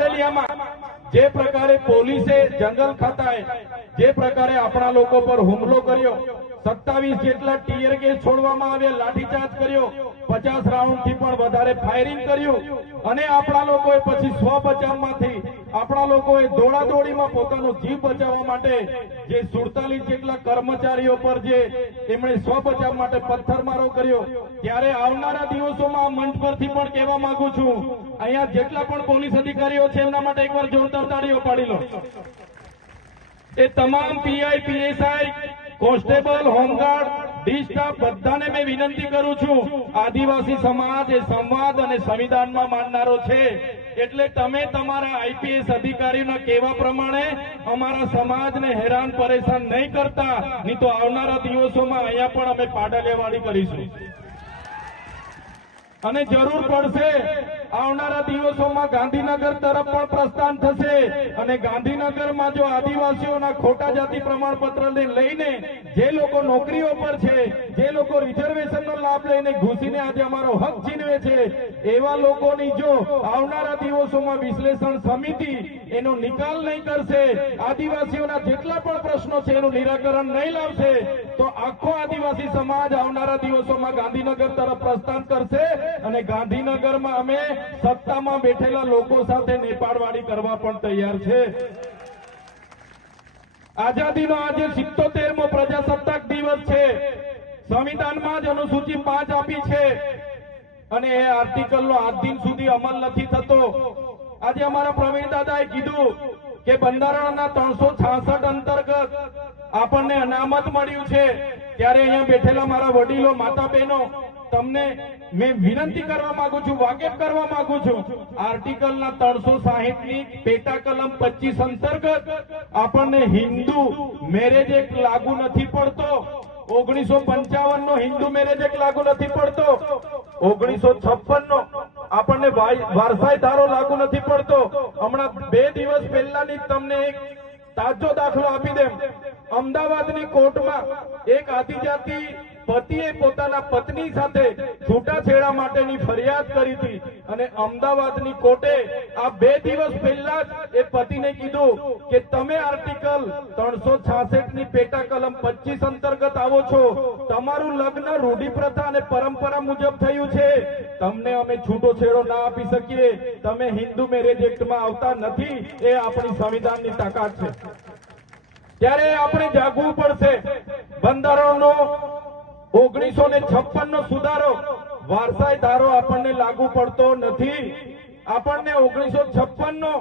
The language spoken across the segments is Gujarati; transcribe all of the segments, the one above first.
પાડલિયામાં જે પ્રકારે પોલીસે જંગલ ખાતાએ, જે પ્રકારે આપણા લોકો પર હુમલો કર્યો, સત્તાવીસ જેટલા ટીયર ગેસ છોડવામાં આવ્યા, લાઠીચાર્જ કર્યો, પચાસ રાઉન્ડથી પણ વધારે ફાયરિંગ કર્યું, અને આપણા લોકોએ પછી સ્વ બચાવમાંથી આપણા લોકોએ દોડાદોડીમાં પોતાનો જીવ બચાવવા માટે જે સુડતાલીસ જેટલા કર્મચારીઓ પર જે એમણે સ્વ બચાવ માટે પથ્થરમારો કર્યો, ત્યારે આવનારા દિવસોમાં આ મંચ પરથી પણ કહેવા માંગુ છું, અહીંયા જેટલા પણ પોલીસ અધિકારીઓ છે, એમના માટે એકવાર જોરદાર તાળીઓ પાડી લો. એ તમામ PI PSI constable, home guard staff બધાને મેં વિનંતી કરું છું. આદિવાસી સમાજ એ સંવાદ અને સંવિધાનમાં માનનારો છે. એટલે તમે તમારા આઈપીએસ અધિકારીના કહેવા પ્રમાણે અમારા સમાજને હેરાન પરેશાન નહીં કરતા, નહીં તો આવનારા દિવસોમાં અહીંયા પણ અમે પાડાલેવાળી કરીશું. અને જરૂર પડશે આવનારા દિવસોમાં ગાંધીનગર તરફ પણ પ્રસ્થાન થશે. અને ગાંધીનગરમાં જો આદિવાસીઓના ખોટા જાતિ પ્રમાણપત્રને લઈને જે લોકો નોકરીઓ પર છે જે લોકો રિઝર્વેશનનો લાભ લઈને ઘૂસીને આજે અમારો હક છીનવે છે, એવા લોકોની જો આવનારા દિવસોમાં વિશ્લેષણ સમિતિ એનો નિકાલ નહીં કરશે, આદિવાસીઓના જેટલા પણ પ્રશ્નો છે એનું નિરાકરણ નહીં લાવશે, તો આખો આદિવાસી સમાજ આવનારા દિવસોમાં ગાંધીનગર તરફ પ્રસ્થાન કરશે અને ગાંધીનગરમાં અમે સત્તામાં બેઠેલા લોકો સાથે નેપાળવાડી કરવા પણ તૈયાર છે. આઝાદીનો આજે સિત્તોતેરમો પ્રજાસત્તાક દિવસ છે. સંવિધાનમાં જ અનુસૂચિ પાંચ આપી છે અને એ આર્ટિકલનો આજ દિન સુધી અમલ નથી થતો. આજે અમારા પ્રવીણ દાદાએ કીધું કે બંધારણના ત્રણસો છાસઠ અંતર્ગત આપણને અનામત મળ્યું છે. ત્યારે અહીંયા બેઠેલા મારા વડીલો માતા બહેનો તમને મેં વિનંતી કરવા માંગુ છું, વાકેફ કરવા માંગુ છું, આર્ટિકલના ત્રણસો સાહીઠની પેટા કલમ પચીસ અંતર્ગત આપણને હિન્દુ મેરેજ એક લાગુ નથી પડતો. ઓગણીસો પંચાવન નો હિન્દુ મેરેજ એક લાગુ નથી પડતો. ઓગણીસો છપ્પન નો આપણને વારસાઈ ધારો લાગુ નથી પડતો. હમણાં બે દિવસ પહેલાની તમને એક તાજો દાખલો આપી દેમ. અમદાવાદની કોર્ટમાં એક આદિજાતિ પતિએ પોતાના પત્ની સાથે છૂટાછેડા માટેની ફરિયાદ કરી હતી. અને અમદાવાદની કોર્ટે આ બે દિવસ પહેલા જ એ પતિને કીધું કે તમે આર્ટિકલ ત્રણસો ની પેટા કલમ પચીસ અંતર્ગત આવો છો. તમારું લગ્ન રૂઢિ પ્રથા અને પરંપરા મુજબ થયું છે. તમને અમે છૂટો છેડો ના આપી શકીએ. તમે હિન્દુ મેરેજ એક્ટમાં આવતા નથી. એ આપણી સંવિધાનની તાકાત છે. ત્યારે આપણે જાગવું પડશે. બંધારણનો ઓગણીસો ને છપ્પન નો સુધારો વારસાઈ ધારો આપણને લાગુ પડતો નથી. આપણને ઓગણીસો છપ્પન નો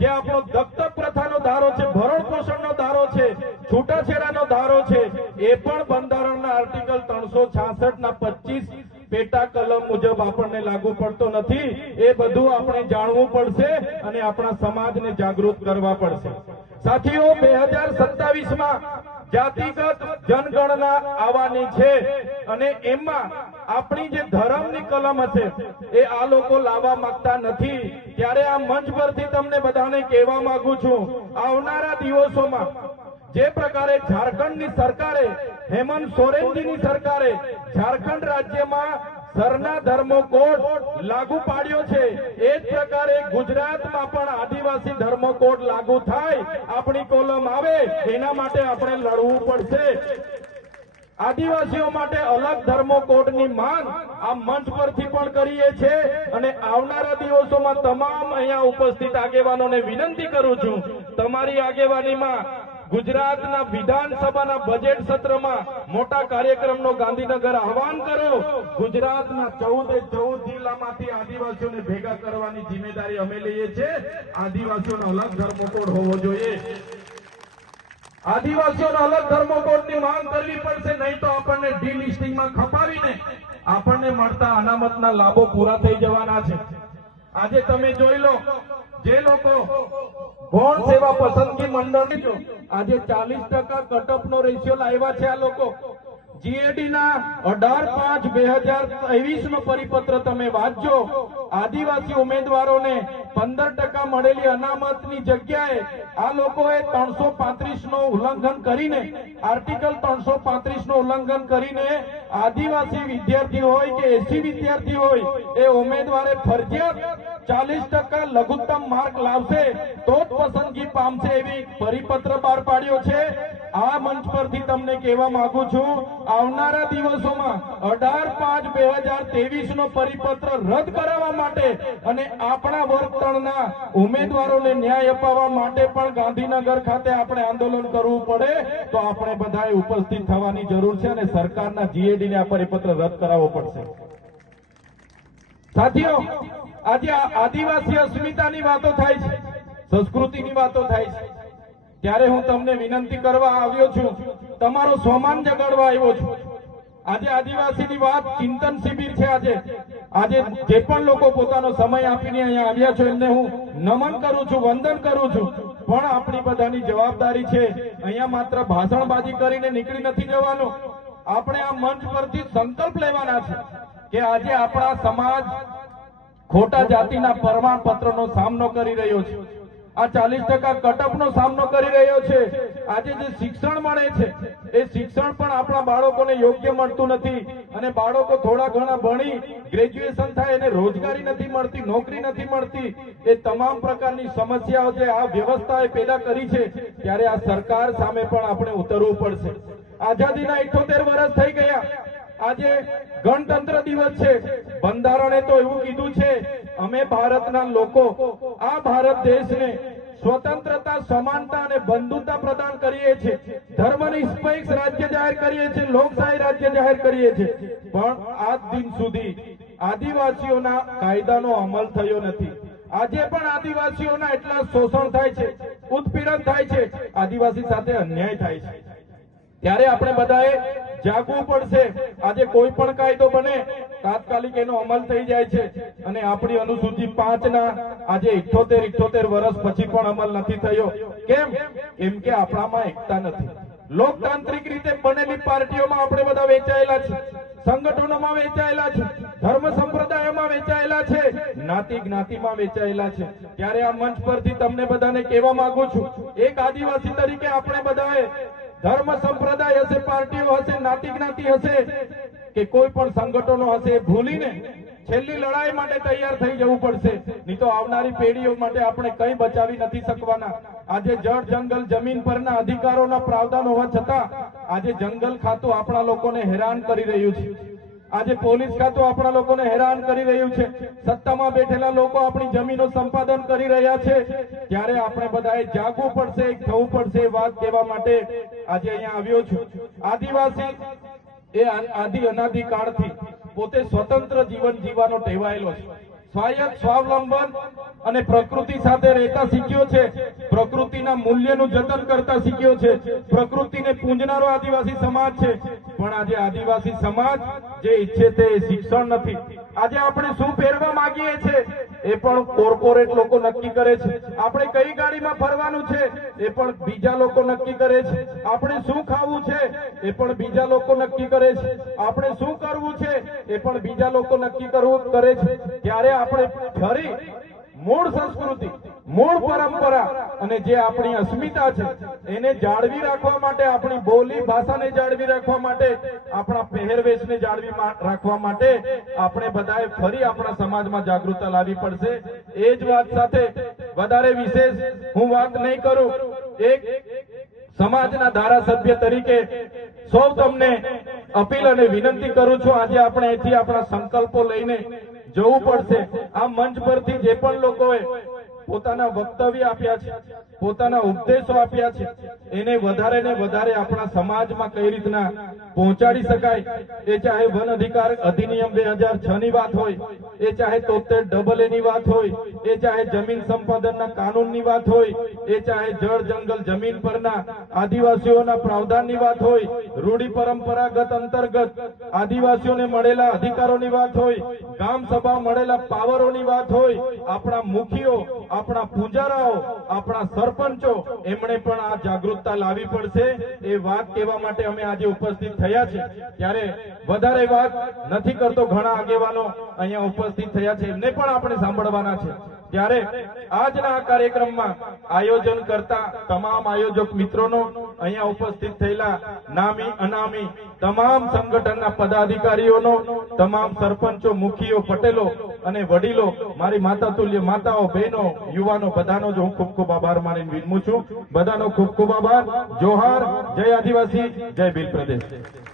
જે આપણો દત્તક પ્રથાનો ધારો છે, ભરણ પોષણનો ધારો છે, છૂટાછેડાનો ધારો છે, એ પણ બંધારણના આર્ટિકલ ત્રણસો છાસઠ ના પચીસ પેટા કલમ મુજબ આપણને લાગુ પડતો નથી. એ બધું આપણે જાણવું પડશે અને આપણા સમાજને જાગૃત કરવા પડશે. સાથીઓ, બે હજાર સત્તાવીસમાં જાતિગત જનગણના આવવાની છે. અને એમાં આપણી જે ધર્મની કલમ હશે, એ આ લોકો લાવવા માંગતા નથી. ત્યારે આ મંચ પરથી તમને બધાને કહેવા માંગુ છું, આવનારા દિવસોમાં જે પ્રકારે ઝારખંડની સરકારે, હેમંત સોરેનજીની સરકારે ઝારખંડ રાજ્યમાં સરના ધર્મો કોડ લાગુ પાડ્યો છે, એ જ પ્રકારે ગુજરાતમાં પણ આદિવાસી ધર્મો કોડ લાગુ થાય, આપણી કોલમ આવે, એના માટે આપણે લડવું પડશે. આદિવાસીઓ માટે અલગ ધર્મો કોડની માંગ આ મંચ પરથી પણ કરીએ છીએ અને આવનારા દિવસોમાં તમામ અહીંયા ઉપસ્થિત આગેવાનોને વિનંતી કરું છું, તમારી આગેવાનીમાં ગુજરાતના વિધાનસભાના બજેટ સત્રમાં મોટા કાર્યક્રમનો ગાંધીનગર આહવાન કરો ગુજરાતના ચૌદે ચૌદ જિલ્લામાંથી આદિવાસીઓને ભેગા કરવાની જિમ્મેદારી અમે લઈએ છીએ. આદિવાસીઓનો અલગ ધર્મ કોડ હોવો જોઈએ. આદિવાસીઓનો અલગ ધર્મો કોડની માંગ કરવી પડશે, નહીં તો આપણને ડીલિસ્ટિંગમાં ખપાવીને આપણને મળતા અનામતના લાભો પૂરા થઈ જવાના છે. આજે તમે જોઈ લો, જે લોકો ગૌણ સેવા પસંદગી મંડળની આજે ચાલીસ ટકા કટઅપનો રેશિયો લાવ્યા છે આ લોકો. જીએડી ના અઢાર પાંચ બે હજાર ત્રેવીસ નો પરિપત્ર તમે વાંચજો. આદિવાસી ઉમેદવારોને પંદર ટકા મળેલી અનામતની જગ્યાએ આ લોકોએ ત્રણસો પાંત્રીસનું ઉલ્લંઘન કરીને, આર્ટિકલ ત્રણસો પાંત્રીસનું ઉલ્લંઘન કરીને આદિવાસી વિદ્યાર્થી હોય કે એસી વિદ્યાર્થી હોય, એ ઉમેદવારે ફરજિયાત ચાલીસ ટકા લઘુત્તમ માર્ક લાવશે, તો જ પસંદગી પામશે એવી પરિપત્ર બહાર પાડ્યો છે. આ મંચ પરથી તમને કહેવા માંગુ છું, આવનારા દિવસોમાં અઢાર પાંચ બે હજાર ત્રેવીસ નો પરિપત્ર રદ કરાવવા માટે અને આપણા વર્તણના ઉમેદવારોને ન્યાય અપાવવા માટે પણ ગાંધીનગર ખાતે આપણે આંદોલન કરવું પડે, તો આપણે બધાએ ઉપસ્થિત થવાની જરૂર છે અને સરકારના જીએડીને આ પરિપત્ર રદ કરાવવો પડશે. સાથીઓ, આજે આદિવાસી અસ્મિતાની વાતો થાય છે, સંસ્કૃતિની વાતો થાય છે. ત્યારે હું તમને વિનંતી કરવા આવ્યો છું, તમારો સ્વમાન જગાડવા આવ્યો છું. આજે આદિવાસીની વાત ચિંતન શિબિર છે આજે. આજે જે પણ લોકો પોતાનો સમય આપીને અહીંયા આવ્યા છો, એમને હું નમન કરું છું, વંદન કરું છું. પણ આપણી બધાની જવાબદારી છે, અહીંયા માત્ર ભાષણબાજી કરીને નીકળી નથી જવાનું. આપણે આ મંચ પરથી સંકલ્પ લેવાના છે કે આજે આપણા સમાજ ખોટા જાતિના પ્રમાણપત્રનો સામનો કરી રહ્યો છે. આ ચાલીસ ટકા કટઅપનો સામનો કરી રહ્યો છે. આજે જે શિક્ષણ મળે છે, એ શિક્ષણ પણ આપણા બાળકોને યોગ્ય મળતું નથી અને બાળકો થોડા ઘણા ભણી, ગ્રેજ્યુએશન થાય એને રોજગારી નથી મળતી, નોકરી નથી મળતી, એ તમામ પ્રકારની સમસ્યાઓ જે આ વ્યવસ્થાએ પેદા કરી છે, ત્યારે આ સરકાર સામે પણ આપણે ઉતરવું પડશે. આઝાદીના ઇઠોતેર વર્ષ થઈ ગયા. આજે ગણતંત્ર દિવસ છે. બંધારણે તો એવું કીધું છે અમે ભારતના લોકો આ ભારત દેશને સ્વતંત્રતા, સમાનતા અને બંધુતા પ્રદાન કરીએ છીએ. ધર્મ નિષ્પક્ષ રાજ્ય જાહેર કરીએ છીએ, લોકશાહી રાજ્ય જાહેર કરીએ છીએ. પણ આજ દિન સુધી આદિવાસીઓના કાયદાનો અમલ થયો નથી. આજે પણ આદિવાસીઓના એટલા શોષણ થાય છે, ઉત્પીડન થાય છે, આદિવાસી સાથે અન્યાય થાય છે. ત્યારે આપણે બધાએ જાગવું પડશે. આજે કોઈ પણ કાયદો બને તાત્કાલિક એનો અમલ થઈ જાય છે અને આપણી અનુસૂચિ પાંચ ના આજે ઇઠોતેર ઇઠોતેર વર્ષ પછી પણ અમલ નથી થયો. કેમ? કેમ કે આપણામાં એકતા નથી. લોકતાંત્રિક રીતે બનેલી પાર્ટીઓમાં આપણે બધા વેચાયેલા છે. સંગઠનોમાં વેચાયેલા છે. ધર્મ સંપ્રદાયોમાં વેચાયેલા છે. જ્ઞાતિ જ્ઞાતિમાં વેચાયેલા છે. ત્યારે આ મંચ પરથી તમને બધાને કહેવા માંગુ છું, એક આદિવાસી તરીકે આપણે બધાએ ધર્મ સંપ્રદાય હશે, પાર્ટીઓ હશે, જ્ઞાતિ જ્ઞાતિ હશે કે કોઈ પણ સંગઠનો હશે એ ભૂલીને છેલ્લી લડાઈ માટે તૈયાર થઈ જવું પડશે. નહીં તો આવનારી પેઢીઓ માટે આપણે કંઈ બચાવી નથી શકવાના. આજે જળ, જંગલ, જમીન પરના અધિકારોના પ્રાવધાન હોવા છતાં આજે જંગલ ખાતું આપણા લોકોને હેરાન કરી રહ્યું છે. આજે પોલીસ ખાતું આપણા લોકોને હેરાન કરી રહ્યું છે. સત્તામાં બેઠેલા લોકો આપણી જમીનો સંપાદન કરી રહ્યા છે. ત્યારે આપણે બધાએ જાગવું પડશે થવું પડશે વાત કહેવા માટે આજે અહીંયા આવ્યો છું. આદિવાસી એ આદિ અનાદિ કાળથી પોતે સ્વતંત્ર જીવન જીવવાનો ટેવાયેલો છે. સ્વાયત્ત, સ્વાવલંબન અને પ્રકૃતિ સાથે રહેતા શીખ્યો છે. પ્રકૃતિના મૂલ્યનું જતન કરતા શીખ્યો છે. પ્રકૃતિને પૂંજનારો આદિવાસી સમાજ છે. પણ આજે આદિવાસી સમાજ જે ઈચ્છે તે શિક્ષણ નથી. આજે આપણે શું પહેરવા માંગીએ છીએ એ પણ કોર્પોરેટ લોકો નક્કી કરે છે. આપણે કઈ ગાડીમાં ફરવાનું છે એ પણ બીજા લોકો નક્કી કરે છે. આપણે શું ખાવું છે એ પણ બીજા લોકો નક્કી કરે છે. આપણે શું કરવું છે એ પણ બીજા લોકો નક્કી કરવું કરે છે. ત્યારે આપણે ફરી મૂળ સંસ્કૃતિ મૂળ પરંપરા અને જે આપણી અસ્મિતા છે, એને જાળવી રાખવા માટે, આપણી બોલી ભાષાને જાળવી રાખવા માટે, આપણા પહેરવેશને જાળવી રાખવા માટે આપણે બધાએ ફરી આપણા સમાજમાં જાગૃતતા લાવવી પડશે. એ જ વાત સાથે વધારે વિશેષ હું વાત નહીં કરું. એક સમાજના ધારાસભ્ય તરીકે સૌ તમને અપીલ અને વિનંતી કરું છું, આજે આપણે અહીંથી આપણા સંકલ્પો લઈને જવું પડશે. આ મંચ પરથી જે પણ લોકોએ પોતાના વક્તવ્ય આપ્યા છે. પોતાના ઉપદેશો આપ્યા છે. એને વધારે ને વધારે આપણા સમાજમાં કઈ રીતના પહોંચાડી શકાય? એ ચાહે વન અધિકાર અધિનિયમ બે હજાર છ ની વાત હોય, એ ચાહે તોતેર ડબલ એ ની વાત હોય, એ ચાહે જમીન સંપાદનના કાનૂનની વાત હોય, એ ચાહે જળ જંગલ જમીન પરના આદિવાસીઓના પ્રાવધાનની વાત હોય, રૂઢી પરંપરાગત અંતર્ગત આદિવાસીઓને મળેલા અધિકારોની વાત હોય, ગામ સભા મળેલા પાવરોની વાત હોય, આપણા મુખીઓ, આપણા પૂજારાઓ, આપણા સરપંચો એમણે પણ આ જાગૃતતા લાવી પડશે, એ વાત કહેવા માટે અમે આજે ઉપસ્થિત થયા છે. ત્યારે વધારે વાત નથી કરતો ઘણા આગેવાનો અહીંયા ઉપસ્થિત થયા છે. એમને પણ આપણે સાંભળવાના છે. ત્યારે આજના આ કાર્યક્રમમાં આયોજન કરતા તમામ આયોજક મિત્રોનો અહીંયા ઉપસ્થિત થયેલા નામી, અનામી, તમામ સંગઠનના પદાધિકારીઓનો, તમામ સરપંચો, મુખીઓ, પટેલો અને વડીલો, મારી માતા તુલ્ય માતાઓ, બહેનો, યુવાનો, બધાનો જ હું ખૂબ ખૂબ આભાર માની વિનમું છું. બધાનો ખૂબ ખૂબ આભાર. જોહાર, જય આદિવાસી, જય ભીલ પ્રદેશ.